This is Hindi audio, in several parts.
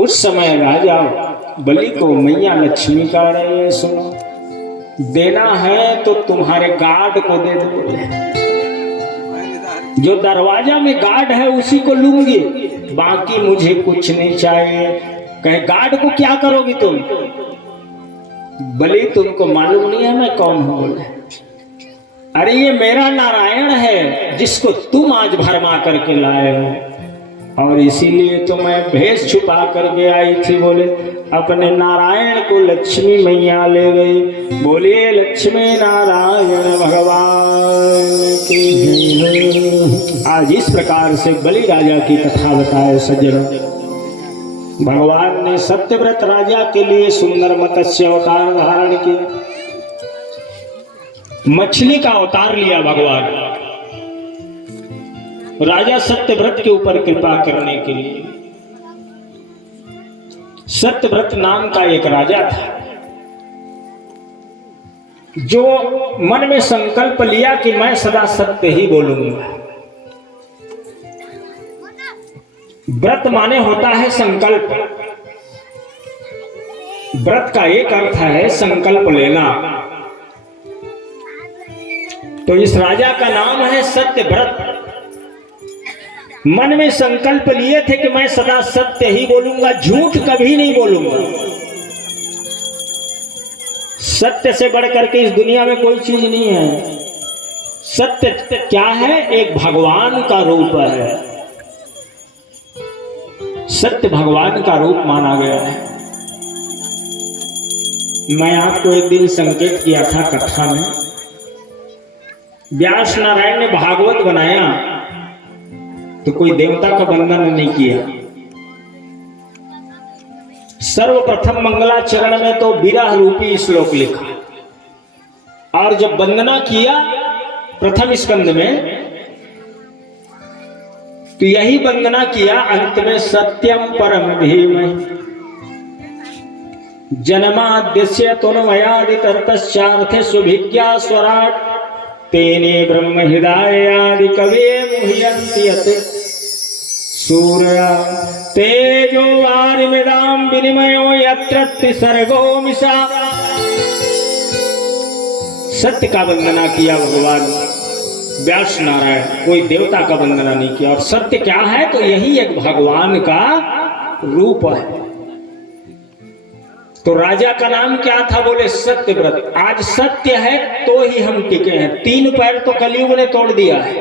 उस समय राजा बलि को मैया लक्ष्मी कह रही है, सुनो, देना है तो तुम्हारे गार्ड को दे दो, जो दरवाजा में गार्ड है उसी को लूंगी, बाकी मुझे कुछ नहीं चाहिए। कहे गार्ड को क्या करोगी तुम? बलि तुमको मालूम नहीं है मैं कौन हूं? बोले अरे ये मेरा नारायण है जिसको तुम आज भरमा करके लाए हो, और इसीलिए तो मैं भेष छुपा करके आई थी। बोले अपने नारायण को लक्ष्मी मैया ले गई। बोलिए लक्ष्मी नारायण भगवान की जय। आज इस प्रकार से बलि राजा की कथा बताए सज्जनों। भगवान ने सत्यव्रत राजा के लिए सुंदर मत्स्य अवतार धारण किया, मछली का अवतार लिया भगवान राजा सत्यव्रत के ऊपर कृपा करने के लिए। सत्यव्रत नाम का एक राजा था जो मन में संकल्प लिया कि मैं सदा सत्य ही बोलूंगा। व्रत माने होता है संकल्प। व्रत का एक अर्थ है संकल्प लेना। तो इस राजा का नाम है सत्यव्रत। मन में संकल्प लिए थे कि मैं सदा सत्य ही बोलूंगा, झूठ कभी नहीं बोलूंगा। सत्य से बढ़कर के इस दुनिया में कोई चीज नहीं है। सत्य क्या है? एक भगवान का रूप है। सत्य भगवान का रूप माना गया है। मैं आपको एक दिन संकेत किया था कथा में, व्यास नारायण ने भागवत बनाया तो कोई देवता का वंदन नहीं किया। सर्वप्रथम मंगलाचरण में तो विरह रूपी श्लोक लिखा, और जब वंदना किया प्रथम स्कंद में तो यही वंदना किया अंत में, सत्यम परम धीमहि जन्माद्यस्य तन्मयादितरतश्चार्थे सुभिज्ञा स्वराट तेने ब्रह्म हृदयादि कवे मुह्यन्ति यत् सूर्या तेजो वारिमृदां विनिमयो यत्र त्रिसर्गो मिषा। सत्य का वंदना किया भगवान व्यास नारायण, कोई देवता का वंदना नहीं किया। और सत्य क्या है? तो यही एक भगवान का रूप है। तो राजा का नाम क्या था? बोले सत्यव्रत। आज सत्य है तो ही हम टिके हैं। 3 पैर तो कलयुग ने तोड़ दिया है।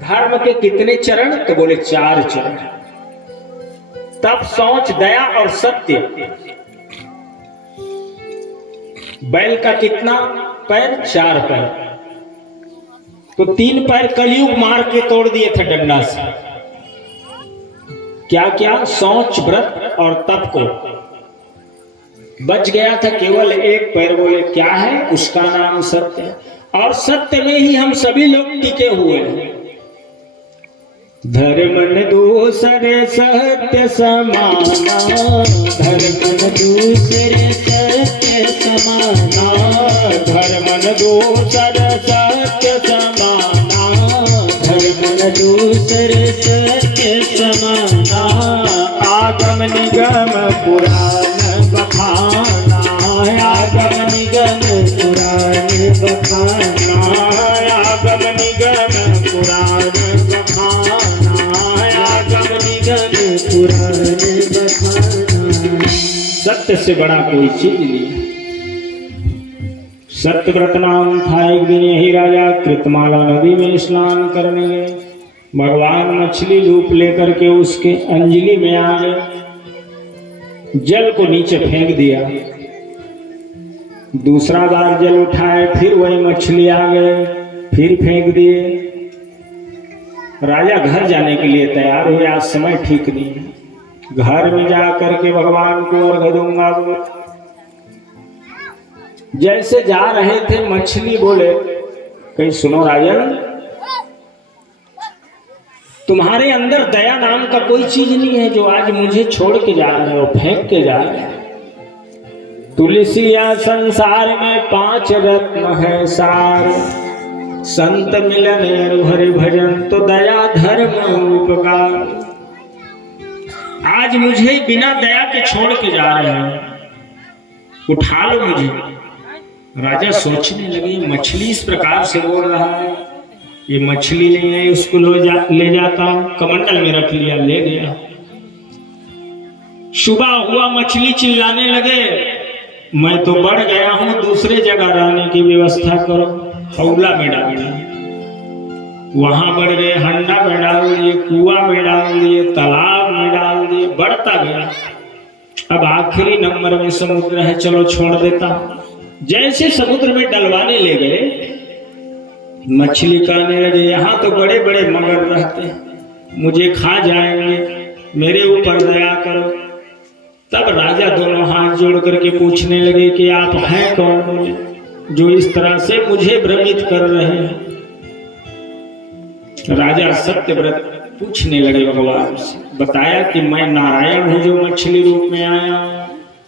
धर्म के कितने चरण? तो बोले 4 चरण, तप, सोच, दया और सत्य। बैल का कितना पैर? 4 पैर। तो 3 पैर कलयुग मार के तोड़ दिए थे डंडा से। क्या क्या? सोच, व्रत और तप को। बच गया था केवल 1 पैर। बोले क्या है? उसका नाम सत्य है। और सत्य में ही हम सभी लोग टिके हुए हैं। धर्म दूसरे सत्य समाना, धर्म दूसरे सत्य समाना, धर्म दूसरे सत्य समाना, धर्म दूसरे सत्य समाना। आगम निगम पुराण बखाना, आगम निगम पुराण बखाना, आगम निगम पुराण बखाना, आगम निगम पुराण बखाना। सत्य से बड़ा कोई चीज नहीं। सत्यव्रत नाम था। एक दिन यही राजा कृतमाला नदी में स्नान करने गए। भगवान मछली रूप लेकर के उसके अंजलि में आ गए, जल को नीचे फेंक दिया। दूसरा बार जल उठाए, फिर वही मछली आ गए, फिर फेंक दिए। राजा घर जाने के लिए तैयार हुए। आज समय ठीक नहीं है। घर में जाकर के भगवान को अर्घ दूंगा। जैसे जा रहे थे मछली बोले, कहीं सुनो राजन, तुम्हारे अंदर दया नाम का कोई चीज नहीं है जो आज मुझे छोड़ के जा रहे हो, फेंक के जा रहे हो। तुलसिया संसार में 5 रत्न है सार, संत मिलन हरि भजन तो दया धर्म उपकार। आज मुझे बिना दया के छोड़ के जा रहे हैं, उठा लो मुझे। राजा सोचने लगे मछली इस प्रकार से बोल रहा है, ये मछली नहीं है, उसको ले जाता हूं, कमंडल में रख लिया, ले गया। सुबह हुआ, मछली चिल्लाने लगे, मैं तो बढ़ गया हूं, दूसरे जगह रहने की व्यवस्था करो। हौला में डाल दिए, वहां बढ़ गए, हंडा में डाल दिए, कुआं में डाल दिए, तालाब में डाल दिए, बढ़ता गया। अब आखिरी नंबर में समुद्र है, चलो छोड़ देता हूं। जैसे समुद्र में डलवाने ले गए, मछली कहने लगे, यहाँ तो बड़े बड़े मगर रहते हैं, मुझे खा जाएंगे, मेरे ऊपर दया करो। तब राजा दोनों हाथ जोड़ करके पूछने लगे कि आप हैं कौन जो इस तरह से मुझे भ्रमित कर रहे हैं। राजा सत्यव्रत पूछने लगे भगवान से, बताया कि मैं नारायण हूं जो मछली रूप में आया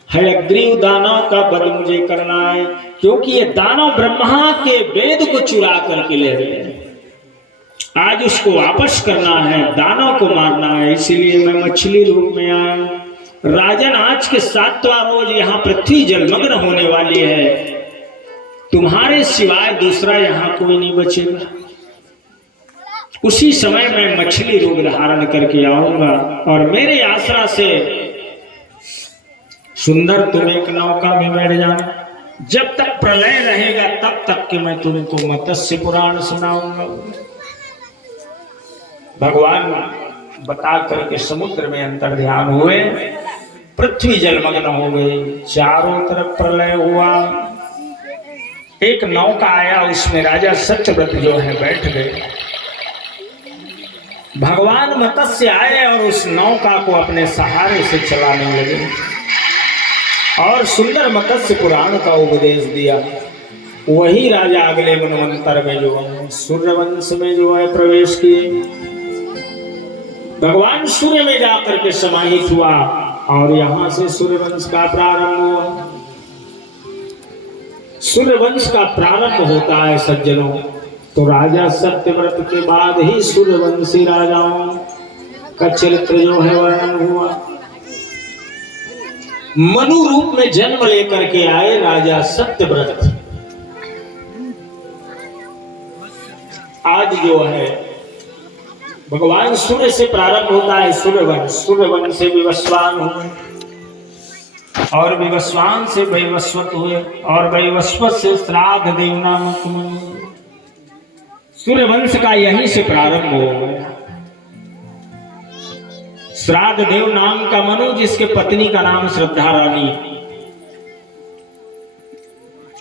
है, अग्रीव दानव का वध मुझे करना है, क्योंकि ये दानव ब्रह्मा के वेद को चुरा करके ले गए हैं। आज उसको वापस करना है, दानव को मारना है, इसीलिए मैं मछली रूप में आया। राजन, आज के 7वां रोज यहाँ पृथ्वी जलमग्न होने वाली है, तुम्हारे सिवाय दूसरा यहाँ कोई नहीं बचेगा। उसी समय मैं मछली रूप धारण करके आऊंगा और मेरे आसरा से सुंदर तुम एक नौका में बैठ जाना। जब तक प्रलय रहेगा तब तक कि मैं तुमको मत्स्य पुराण सुनाऊंगा। भगवान बता करके समुद्र में अंतर ध्यान हुए, पृथ्वी जलमग्न हो गई, चारों तरफ प्रलय हुआ। एक नौका आया, उसमें राजा सत्यव्रत जो है बैठ गए। भगवान मत्स्य आए और उस नौका को अपने सहारे से चलाने लगे और सुंदर मत्स्य पुराण का उपदेश दिया। वही राजा अगले मनवंतर में जो है सूर्यवंश में जो है प्रवेश किए। भगवान सूर्य में जाकर के समाहित हुआ और यहां से सूर्यवंश का प्रारंभ हुआ। सूर्यवंश का प्रारंभ होता है सज्जनों, तो राजा सत्यव्रत के बाद ही सूर्यवंशी राजाओं का चरित्र जो है वर्णन हुआ। मनु रूप में जन्म लेकर के आए राजा सत्यव्रत। आज जो है भगवान सूर्य से प्रारंभ होता है सूर्यवंश, सूर्यवंश से विवस्वान हुए और विवस्वान से वैवस्वत हुए और वैवस्वत से श्राद्ध देव नामक मनु। सूर्यवंश का यहीं से प्रारंभ हो गया। श्राद्ध देव नाम का मनु, जिसके पत्नी का नाम श्रद्धा रानी।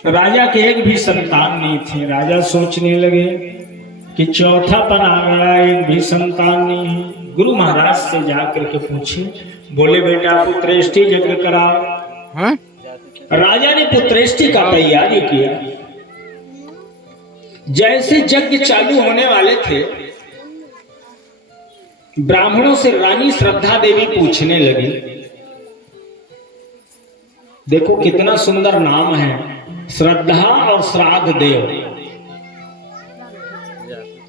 राजा के एक भी संतान नहीं थे। राजा सोचने लगे कि चौथापन आ गया, एक भी संतान नहीं है। गुरु महाराज से जाकर के पूछे, बोले बेटा पुत्रेष्टि यज्ञ कराओ। राजा ने पुत्रेष्टि का तैयारी किया। जैसे यज्ञ चालू होने वाले थे, ब्राह्मणों से रानी श्रद्धा देवी पूछने लगी। देखो कितना सुंदर नाम है, श्रद्धा और श्राद्ध देव।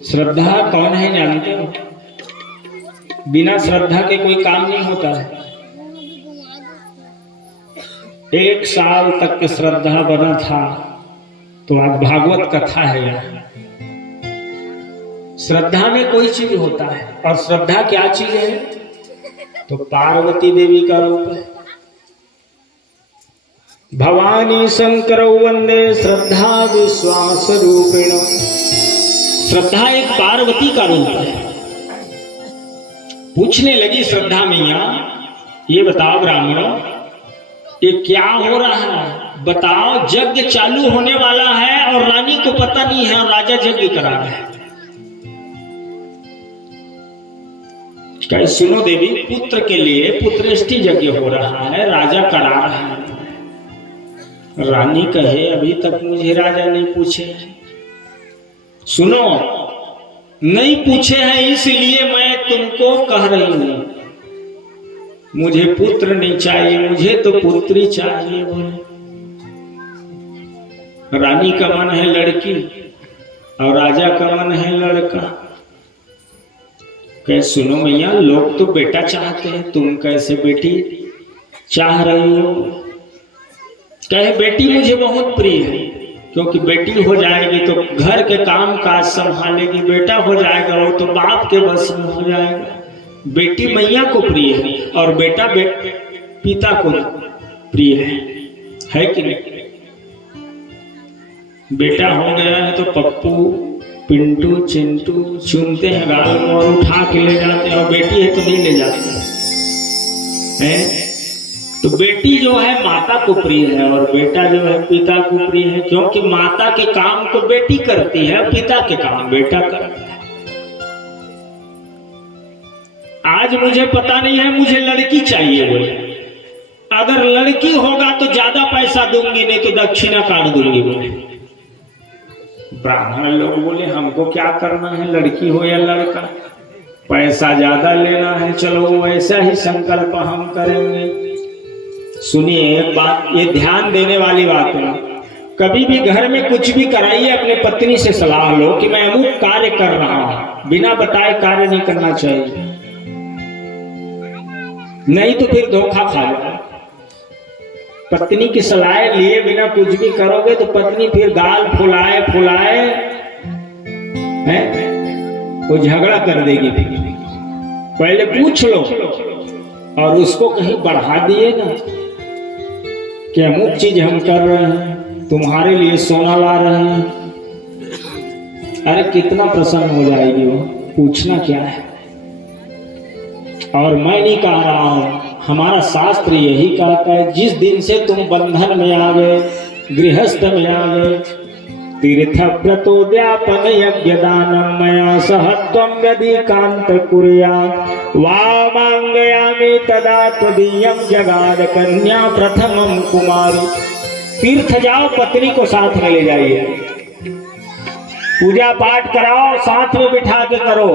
श्रद्धा कौन है जानते हो? बिना श्रद्धा के कोई काम नहीं होता है। 1 साल तक के श्रद्धा बना था, तो आज भागवत कथा है यहाँ। श्रद्धा में कोई चीज होता है, और श्रद्धा क्या चीज है? तो पार्वती देवी का रूप है। भवानी शंकर वंदे श्रद्धा विश्वास रूपेण। श्रद्धा एक पार्वती का रूप है। पूछने लगी श्रद्धा मैया, ये बताओ ब्राह्मणों, ये क्या हो रहा है? बताओ, यज्ञ चालू होने वाला है और रानी को पता नहीं है और राजा यज्ञ करा रहा है। सुनो देवी, पुत्र के लिए पुत्रेष्टि यज्ञ हो रहा है, राजा करा रहा है। रानी कहे अभी तक मुझे राजा नहीं पूछे। सुनो, नहीं पूछे हैं इसलिए मैं तुमको कह रही हूं, मुझे पुत्र नहीं चाहिए, मुझे तो पुत्री चाहिए। बोले रानी का मन है लड़की और राजा का मन है लड़का। कहे सुनो मैया, लोग तो बेटा चाहते हैं, तुम कैसे बेटी चाह रही हो? कहे बेटी मुझे बहुत प्रिय है, क्योंकि बेटी हो जाएगी तो घर के काम काज संभालेगी, बेटा हो जाएगा वो तो बाप के बस में हो जाएगा। बेटी मैया को प्रिय है और बेटा पिता को प्रिय है कि नहीं? बेटा हो गया है तो पप्पू पिंटू चिंटू चूमते हैं गाल में और उठा के ले जाते हैं, और बेटी है तो नहीं ले जाते हैं। तो बेटी जो है माता को प्रिय है और बेटा जो है पिता को प्रिय है, क्योंकि माता के काम को बेटी करती है, पिता के काम बेटा करता है। आज मुझे पता नहीं है, मुझे लड़की चाहिए बोले, अगर लड़की होगा तो ज्यादा पैसा दूंगी, नहीं तो दक्षिणा काट दूंगी बोले। ब्राह्मण लोग बोले हमको क्या करना है, लड़की हो या लड़का, पैसा ज्यादा लेना है, चलो वैसा ही संकल्प हम करेंगे। सुनिए एक बात, ये ध्यान देने वाली बात है, कभी भी घर में कुछ भी कराइए अपने पत्नी से सलाह लो कि मैं अमुक कार्य कर रहा हूं, बिना बताए कार्य नहीं करना चाहिए, नहीं तो फिर धोखा खा लो। पत्नी की सलाह लिए बिना कुछ भी करोगे तो पत्नी फिर गाल फुलाए वो झगड़ा कर देगी। पहले पूछ लो और उसको कहीं बढ़ा दिए ना कि अमुक चीज हम कर रहे हैं, तुम्हारे लिए सोना ला रहे हैं, अरे कितना प्रसन्न हो जाएगी वो, पूछना क्या है। और मैं नहीं कह रहा हूं, हमारा शास्त्र यही कहता है, जिस दिन से तुम बंधन में आ गए, गृहस्थ में आ गए, तीर्थ व्रतोद्यापन यज्ञ दानम मया सह त्वं यदि कांत कुर्या वामांगयामि तदा त्वदीयं जगाद कन्या प्रथमं कुमारी। तीर्थ जाओ, पत्नी को साथ में ले जाइए, पूजा पाठ कराओ, साथ में बिठा के करो,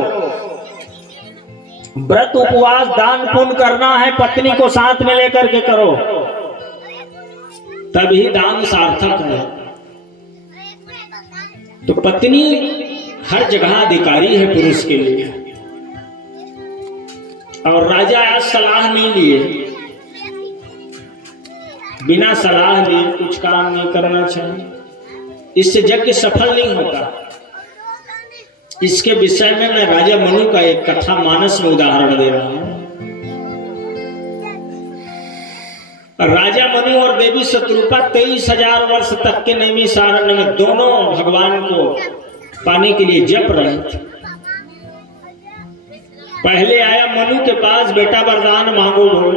व्रत उपवास दान पुण्य करना है, पत्नी को साथ में लेकर के करो, तभी दान सार्थक है। तो पत्नी हर जगह अधिकारी है पुरुष के लिए। और राजा आज सलाह नहीं लिए, बिना सलाह लिए कुछ काम नहीं करना चाहिए, इससे यज्ञ सफल नहीं होता। इसके विषय में मैं राजा मनु का एक कथा मानस में उदाहरण दे रहा हूं। राजा मनु और देवी शत्रुपा 23,000 वर्ष तक के नैमिषारण्य में दोनों भगवान को पाने के लिए जप रहे थे। पहले आया मनु के पास, बेटा वरदान मांगो बोल।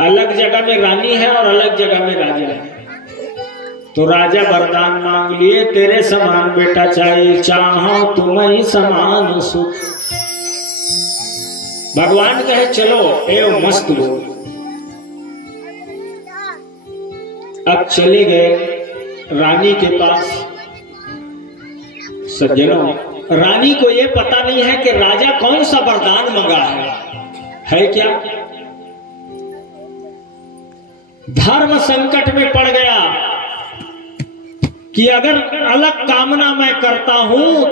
अलग जगह में रानी है और अलग जगह में राजा है। तो राजा वरदान मांग लिए, तेरे समान बेटा चाहिए, चाहो तुम्हें समान सुख। भगवान कहे चलो एवं मस्त बोल। अब चले गए रानी के पास। सज्जनों, रानी को यह पता नहीं है कि राजा कौन सा वरदान मंगा है क्या? धर्म संकट में पड़ गया कि अगर अलग कामना मैं करता हूं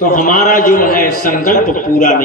तो हमारा जो है संकल्प पूरा नहीं